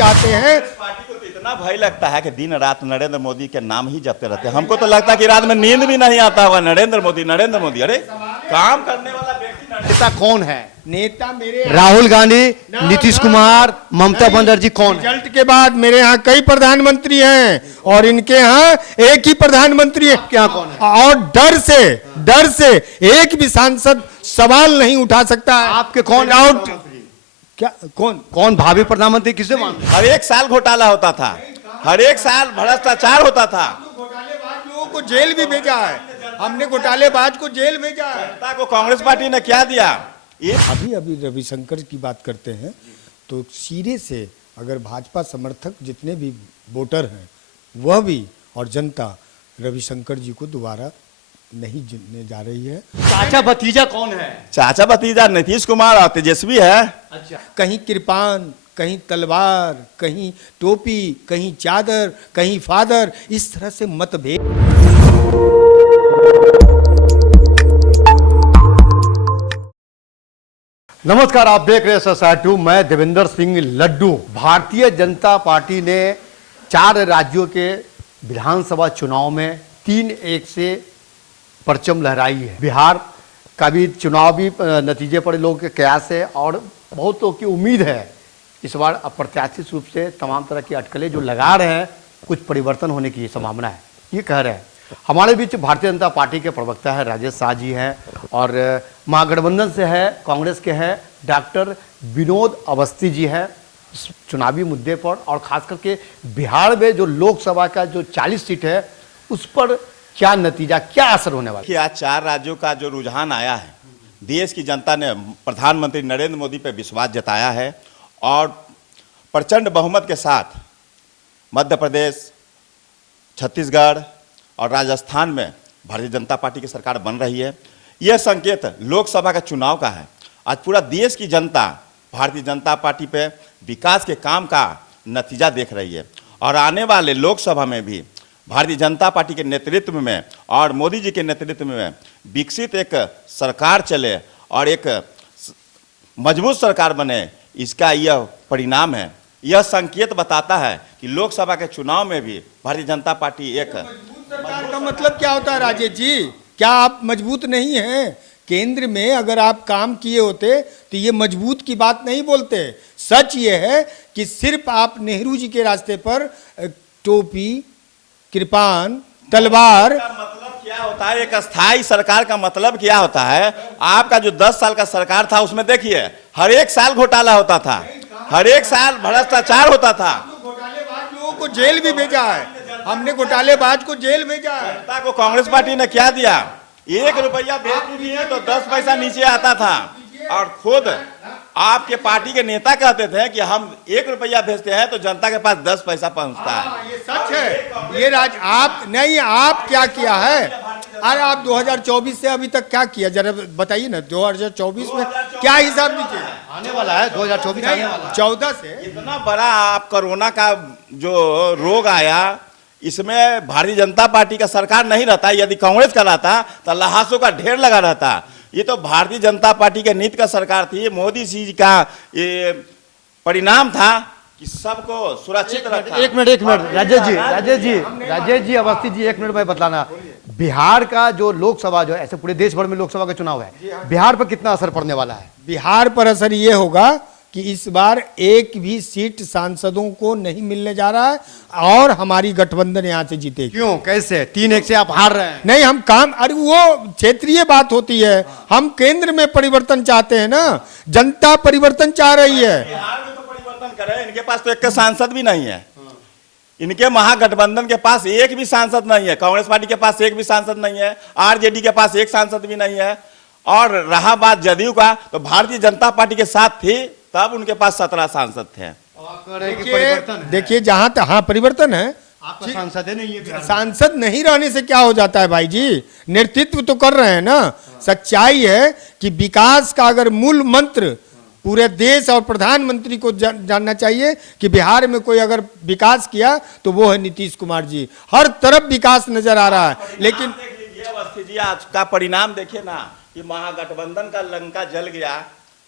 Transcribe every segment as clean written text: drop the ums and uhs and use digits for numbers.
चाहते हैं। पार्टी को तो इतना भय लगता है कि दिन रात नरेंद्र मोदी के नाम ही जपते रहते हैं। हमको तो लगता है कि रात में नींद भी नहीं आता होगा। नरेंद्र मोदी, अरे काम करने वाला व्यक्ति नेता कौन है? नेता मेरे राहुल गांधी, नीतीश कुमार, ममता बनर्जी कौन है? रिजल्ट के बाद मेरे यहाँ कई प्रधानमंत्री हैं और इनके यहाँ एक ही प्रधानमंत्री है। क्या कौन है? और डर से एक भी सांसद सवाल नहीं उठा सकता है। आपके कौन क्या कौन भावी प्रधानमंत्री किसे मानते हैं? हर एक साल घोटाला होता था, हर एक साल भ्रष्टाचार होता था। घोटालेबाज लोगों को जेल भी भेजा है, हमने घोटालेबाज को जेल भेजा है। जनता को कांग्रेस पार्टी ने क्या दिया? ये अभी रविशंकर की बात करते हैं तो सिरे से अगर भाजपा समर्थक जितने भी वोटर हैं वह भी और जनता रविशंकर जी को दोबारा नहीं चुनने जा रही है। चाचा भतीजा कौन है? चाचा भतीजा नीतीश कुमार और तेजस्वी है। अच्छा, कहीं कृपान, कहीं तलवार, कहीं टोपी, कहीं चादर, कहीं फादर, इस तरह से मतभेद। नमस्कार, आप देख रहे हैं सोसाइटी। मैं देवेंद्र सिंह लड्डू। भारतीय जनता पार्टी ने 4 राज्यों के विधानसभा चुनाव में 3-1 से परचम लहराई है। बिहार का भी चुनावी नतीजे पर लोगों के कयास है और बहुतों की उम्मीद है इस बार अप्रत्याशित रूप से तमाम तरह की अटकलें जो लगा रहे हैं कुछ परिवर्तन होने की संभावना है, ये कह रहे हैं। हमारे बीच भारतीय जनता पार्टी के प्रवक्ता है राजेश शाह जी हैं और महागठबंधन से है, कांग्रेस के हैं डॉक्टर विनोद अवस्थी जी हैं। चुनावी मुद्दे पर और खास करके बिहार में जो लोकसभा का जो 40 सीट है उस पर क्या नतीजा, क्या असर होने वाला है? कि आज 4 राज्यों का जो रुझान आया है, देश की जनता ने प्रधानमंत्री नरेंद्र मोदी पर विश्वास जताया है और प्रचंड बहुमत के साथ मध्य प्रदेश, छत्तीसगढ़ और राजस्थान में भारतीय जनता पार्टी की सरकार बन रही है। यह संकेत लोकसभा का चुनाव का है। आज पूरा देश की जनता भारतीय जनता पार्टी पे विकास के काम का नतीजा देख रही है और आने वाले लोकसभा में भी भारतीय जनता पार्टी के नेतृत्व में और मोदी जी के नेतृत्व में विकसित एक सरकार चले और एक मजबूत सरकार बने, इसका यह परिणाम है। यह संकेत बताता है कि लोकसभा के चुनाव में भी भारतीय जनता पार्टी एक सरकार का मतलब क्या होता है राजेश जी? क्या आप मजबूत नहीं हैं? केंद्र में अगर आप काम किए होते तो ये मजबूत की बात नहीं बोलते। सच ये है कि सिर्फ आप नेहरू जी के रास्ते पर टोपी, कृपान, तलवार। मतलब क्या होता है? एक अस्थाई सरकार का मतलब क्या होता है? आपका जो 10 साल का सरकार था उसमें देखिए हर एक साल घोटाला होता था, हर एक साल भ्रष्टाचार होता था। घोटालेबाज लोगों को जेल भी भेजा है, हमने घोटालेबाज को जेल भेजा है। जनता को कांग्रेस पार्टी ने क्या दिया? 1 रुपया भेज दिए तो 10 पैसा नीचे आता था और खुद आपके पार्टी के नेता कहते थे कि हम 1 रुपया भेजते हैं तो जनता के पास 10 पैसा पहुंचता है। ये सच है। ये आप नहीं, आप क्या किया है? अरे आप 2024 से अभी तक क्या किया जरा बताइए ना। 2024 में क्या हिसाब दीजिए? आने वाला है 2024 आने वाला है। 14 से इतना बड़ा आप कोरोना का जो रोग आया, इसमें भारतीय जनता पार्टी का सरकार नहीं रहता। यदि कांग्रेस का रहता तो लाशों का ढेर लगा रहता। ये तो भारतीय जनता पार्टी के नीति का सरकार थी। मोदी जी का ये परिणाम था कि सबको सुरक्षित रखा। एक मिनट राजेश जी अवस्थी जी, 1 मिनट में बतलाना। बिहार का जो लोकसभा जो है, ऐसे पूरे देश भर में लोकसभा का चुनाव है, बिहार पर कितना असर पड़ने वाला है? बिहार पर असर ये होगा कि इस बार एक भी सीट सांसदों को नहीं मिलने जा रहा है और हमारी गठबंधन यहाँ से जीतेगी। क्यों, कैसे? 3-1 से आप हार रहे हैं। नहीं, हम काम, अरे वो क्षेत्रीय बात होती है। हम केंद्र में परिवर्तन चाहते हैं ना, जनता परिवर्तन चाह रही है। बिहार में तो परिवर्तन करे, इनके पास तो एक सांसद भी नहीं है। इनके महागठबंधन के पास एक भी सांसद नहीं है। कांग्रेस पार्टी के पास एक भी सांसद नहीं है, आरजेडी के पास एक सांसद भी नहीं है। और रहा बात जदयू का, तो भारतीय जनता पार्टी के साथ थी तब उनके पास 17 सांसद थे। देखिए जहां तक हाँ परिवर्तन है, आपका सांसद नहीं है। सांसद नहीं रहने से क्या हो जाता है भाई जी? नेतृत्व तो कर रहे हैं ना। सच्चाई है कि विकास का अगर मूल मंत्र पूरे देश और प्रधानमंत्री को जानना चाहिए कि बिहार में कोई अगर विकास किया तो वो है नीतीश कुमार जी। हर तरफ विकास नजर आ रहा है। लेकिन अवस्थी जी आज का परिणाम देखिए ना कि महागठबंधन का लंका जल गया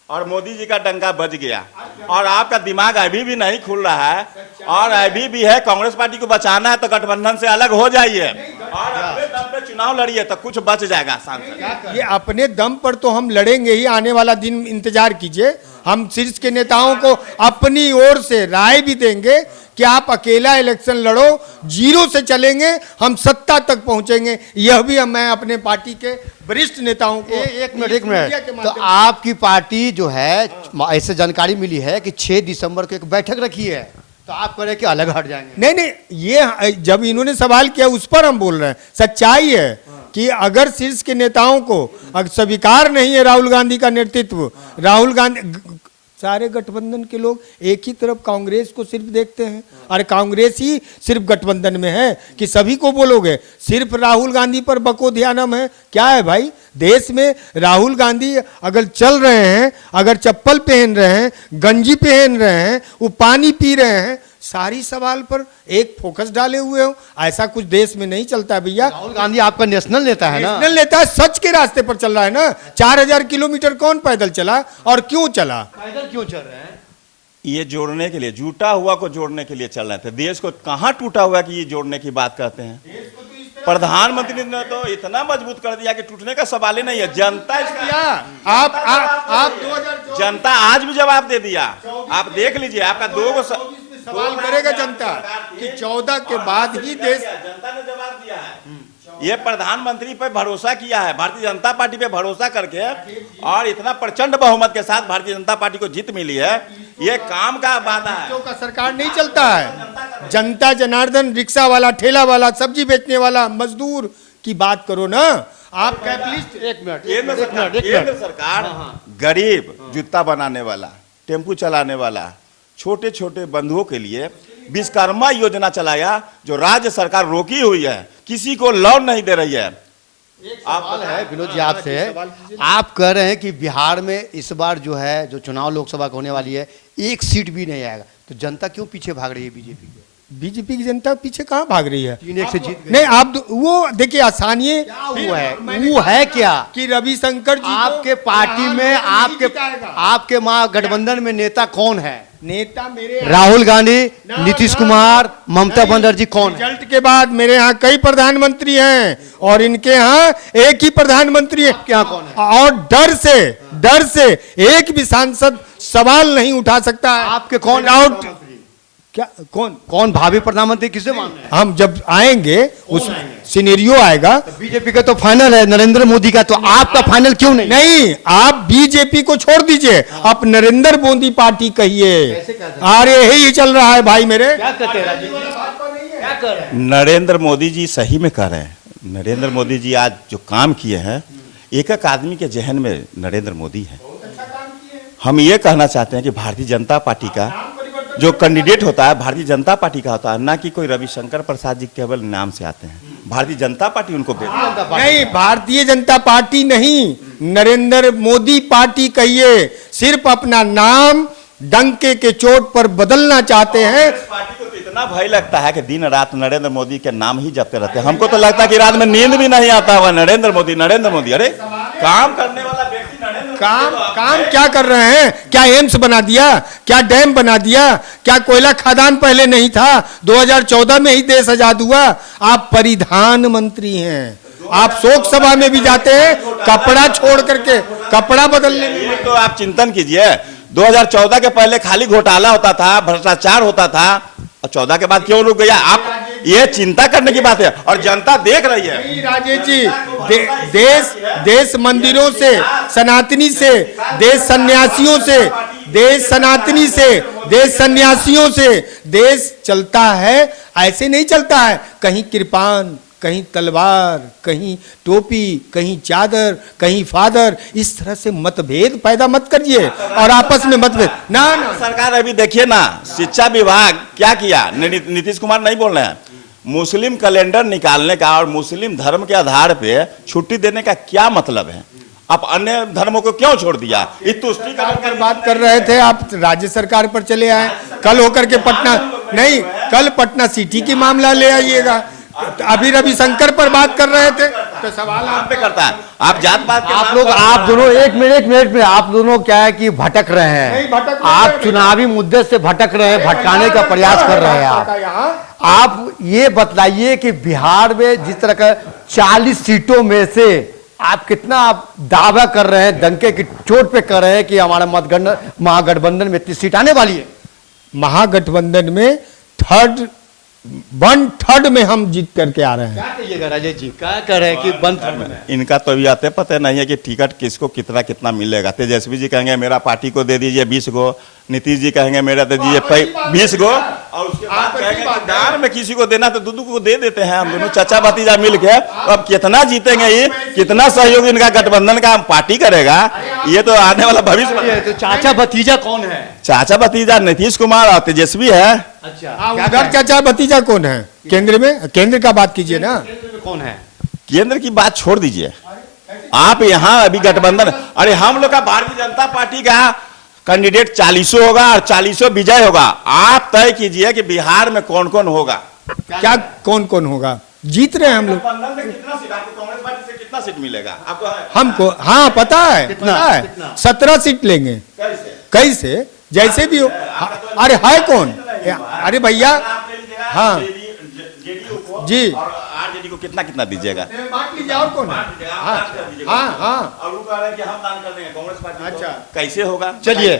और मोदी जी का डंका बज गया और आपका दिमाग अभी भी नहीं खुल रहा है और अभी भी है कांग्रेस पार्टी को बचाना है तो गठबंधन से अलग हो जाइए और अपने दम पे चुनाव लड़िए तो कुछ बच जाएगा सांसद। ये अपने दम पर तो हम लड़ेंगे ही, आने वाला दिन इंतजार कीजिए। हम शीर्ष के नेताओं को अपनी ओर से राय भी देंगे कि आप अकेला इलेक्शन लड़ो, जीरो से चलेंगे, हम सत्ता तक पहुंचेंगे। यह भी मैं अपने पार्टी के वरिष्ठ नेताओं को एक मिनट मीडिया के तो माध्यम से- आपकी पार्टी जो है ऐसे जानकारी मिली है कि 6 दिसंबर को एक बैठक रखी है, तो आप कह रहे हैं कि अलग हट जाएंगे। नहीं नहीं, ये जब इन्होंने सवाल किया उस पर हम बोल रहे हैं। सच्चाई है कि अगर शीर्ष के नेताओं को अगर स्वीकार नहीं है राहुल गांधी का नेतृत्व, राहुल गांधी, सारे गठबंधन के लोग एक ही तरफ कांग्रेस को सिर्फ देखते हैं और कांग्रेस ही सिर्फ गठबंधन में है कि सभी को बोलोगे सिर्फ राहुल गांधी पर बको ध्यानम है। क्या है भाई, देश में राहुल गांधी अगर चल रहे हैं, अगर चप्पल पहन रहे हैं, गंजी पहन रहे हैं, वो पानी पी रहे हैं, सारी सवाल पर एक फोकस डाले हुए हो, ऐसा कुछ देश में नहीं चलता भैया। राहुल गांधी आपका नेशनल नेता है ना? नेशनल नेता है, सच के रास्ते पर चल रहा है ना। 4000 किलोमीटर कौन पैदल चला और क्यों चला? पैदल क्यों चल रहे हैं? ये जोड़ने के लिए, जुटा हुआ को जोड़ने के लिए चल रहे थे। देश को कहाँ टूटा हुआ कि ये जोड़ने की बात करते हैं? प्रधानमंत्री ने तो इतना मजबूत कर दिया कि टूटने का सवाल ही नहीं है। जनता इसका आप जनता आज भी जवाब दे दिया। आप देख लीजिए, आपका सवाल करेगा जनता कि 14 के बाद ही देश जनता ने जवाब दिया है। ये प्रधानमंत्री पे भरोसा किया है, भारतीय जनता पार्टी पे भरोसा करके, और इतना प्रचंड बहुमत के साथ भारतीय जनता पार्टी को जीत मिली है। ये काम का वादा है। का सरकार नहीं चलता है। जनता जनार्दन, रिक्शा वाला, ठेला वाला, सब्जी बेचने वाला, मजदूर की बात करो ना आप। कैपिटलिस्ट केंद्र सरकार गरीब, जूता बनाने वाला, टेम्पू चलाने वाला, छोटे छोटे बंधुओं के लिए विश्वकर्मा योजना चलाया जो राज्य सरकार रोकी हुई है, किसी को लोन नहीं दे रही है। सवाल है विनोद जी आपसे, आप कह रहे हैं कि बिहार में इस बार जो है जो चुनाव लोकसभा का होने वाली है, एक सीट भी नहीं आएगा, तो जनता क्यों पीछे भाग रही है बीजेपी के? बीजेपी की जनता पीछे कहाँ भाग रही है? 3-1 से जीत गई। नहीं, आप वो देखिए आसानी वो है क्या कि रविशंकर जी आपके पार्टी में, आपके माँ गठबंधन में नेता कौन है? नेता मेरे राहुल गांधी, नीतीश कुमार, ममता बनर्जी कौन है? रिजल्ट के बाद मेरे यहाँ कई प्रधानमंत्री हैं और इनके यहाँ एक ही प्रधानमंत्री है। क्या कौन है? और डर से एक भी सांसद सवाल नहीं उठा सकता है। आपके कौन आउट क्या कौन भावी प्रधानमंत्री किसे मान रहे हैं? हम जब आएंगे उस सिनेरियो आएगा। बीजेपी का तो फाइनल है नरेंद्र मोदी का, तो आपका फाइनल क्यों नहीं? नहीं, आप बीजेपी को छोड़ दीजिए, आप नरेंद्र मोदी पार्टी कहिए। अरे यही चल रहा है भाई मेरे। क्या कहते हैं राजीव जी? क्या कर रहे हैं? नरेंद्र मोदी जी सही में कर रहे हैं। नरेंद्र मोदी जी आज जो काम किए हैं, एक एक आदमी के जहन में नरेंद्र मोदी है। हम ये कहना चाहते हैं कि भारतीय जनता पार्टी का जो कैंडिडेट होता है भारतीय जनता पार्टी का होता है, ना कि कोई रविशंकर प्रसाद जी केवल नाम से आते हैं। भारतीय जनता पार्टी उनको नहीं, भारतीय जनता पार्टी नहीं, नरेंद्र मोदी पार्टी कहिए। सिर्फ अपना नाम डंके के चोट पर बदलना चाहते हैं। पार्टी को तो इतना भय लगता है कि दिन रात नरेंद्र मोदी के नाम ही जपते रहते हैं। हमको तो लगता है कि रात में नींद भी नहीं आता हुआ नरेंद्र मोदी नरेंद्र मोदी। अरे काम करने वाला व्यक्ति काम क्या कर रहे हैं? क्या एम्स बना दिया? क्या डैम बना दिया? क्या कोयला खदान पहले नहीं था? 2014 में ही देश आजाद हुआ। आप परिधान मंत्री हैं, आप शोक सभा में भी जाते हैं कपड़ा छोड़ करके, कपड़ा बदलने में। तो आप चिंतन कीजिए, 2014 के पहले खाली घोटाला होता था, भ्रष्टाचार होता था, और 14 के बाद क्यों रुक गया? आप ये चिंता करने की बात है और जनता देख रही है। राजेश जी, देश मंदिरों से, सनातनी से, देश सन्यासियों से, देश सन्यासियों से देश चलता है। ऐसे नहीं चलता है, कहीं कृपान, कहीं तलवार, कहीं टोपी, कहीं चादर, कहीं फादर। इस तरह से मतभेद पैदा मत करिए और आपस में मतभेद ना। सरकार अभी देखिए ना, शिक्षा विभाग क्या किया, नीतीश कुमार नहीं बोल रहे हैं, मुस्लिम कैलेंडर निकालने का और मुस्लिम धर्म के आधार पे छुट्टी देने का क्या मतलब है? आप अन्य धर्मों को क्यों छोड़ दिया? इस तुष्टिकरण पर बात कर रहे थे आप, राज्य सरकार पर चले आए। कल होकर के पटना नहीं, कल पटना सिटी की मामला ले आइएगा। अभी रविशंकर पर बात कर रहे थे तो सवाल आप पे करता है। आप जात पात के आप नाम लोग पर- आप दोनों एक मिनट में आप दोनों क्या है कि भटक रहे नहीं, भटक हैं। नहीं आप रहे। चुनावी मुद्दे से भटक रहे हैं, भटकाने का प्रयास कर रहे हैं आप। यहाँ आप ये बतलाइए कि बिहार में जिस तरह का 40 सीटों में से आप कितना आप दावा कर रहे हैं, डंके की चोट पे कर रहे हैं कि हमारा महागठबंधन में इतनी सीट आने वाली है? महागठबंधन में 1/3 में हम जीत करके आ रहे हैं। क्या कहिएगा राजेश जी, क्या कह रहे हैं कि बंद में? इनका तो अभी आते पता नहीं है कि टिकट किसको कितना कितना मिलेगा। तेजस्वी जी कहेंगे मेरा पार्टी को दे दीजिए 20 गो, नीतीश जी कहेंगे मेरा दे दीजिए 20 गो, और उसके बाद कहेंगे कि दान में किसी को देना तो दूध को दे देते हैं हम दोनों चाचा भतीजा मिल के। अब कितना जीतेंगे ये, कितना सहयोग इनका गठबंधन का पार्टी करेगा, ये तो आने वाला भविष्य। तो चाचा भतीजा कौन है? चाचा भतीजा नीतीश कुमार और तेजस्वी है। अच्छा, उधर चाचा भतीजा कौन है केंद्र में? केंद्र का बात कीजिए ना। कौन है? केंद्र की बात छोड़ दीजिए, आप यहाँ अभी गठबंधन, अरे हम लोग का भारतीय जनता पार्टी का कैंडिडेट 40 होगा और 40 विजय होगा। आप तय कीजिए कि बिहार में कौन कौन होगा। क्या कौन कौन होगा? जीत रहे हैं हम लोग। गठबंधन से कितना सीट, आपको कांग्रेस पार्टी से कितना सीट मिलेगा आपको है? हमको हाँ पता है, कितना? पता है। कितना? 17 सीट लेंगे, कैसे? कैसे जैसे भी हो। अरे है कौन? अरे भैया आप ले लीजिएगा हाँ। जेडीयू को जी। और आरजेडी को कितना कितना दीजिएगा? बांट लीजिए, और कौन है? बांट दीजिएगा, आप हाँ, दान कर दीजिएगा। हाँ, हाँ। और वो कह रहे हैं कि हम दान कर देंगे कांग्रेस पार्टी को। अच्छा। कैसे होगा? चलिए,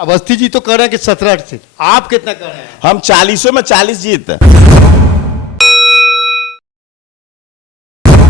अवस्थी जी तो कह रहे हैं कि 17 सीट, आप कितना कह रहे हैं? हम 40 में 40 जीत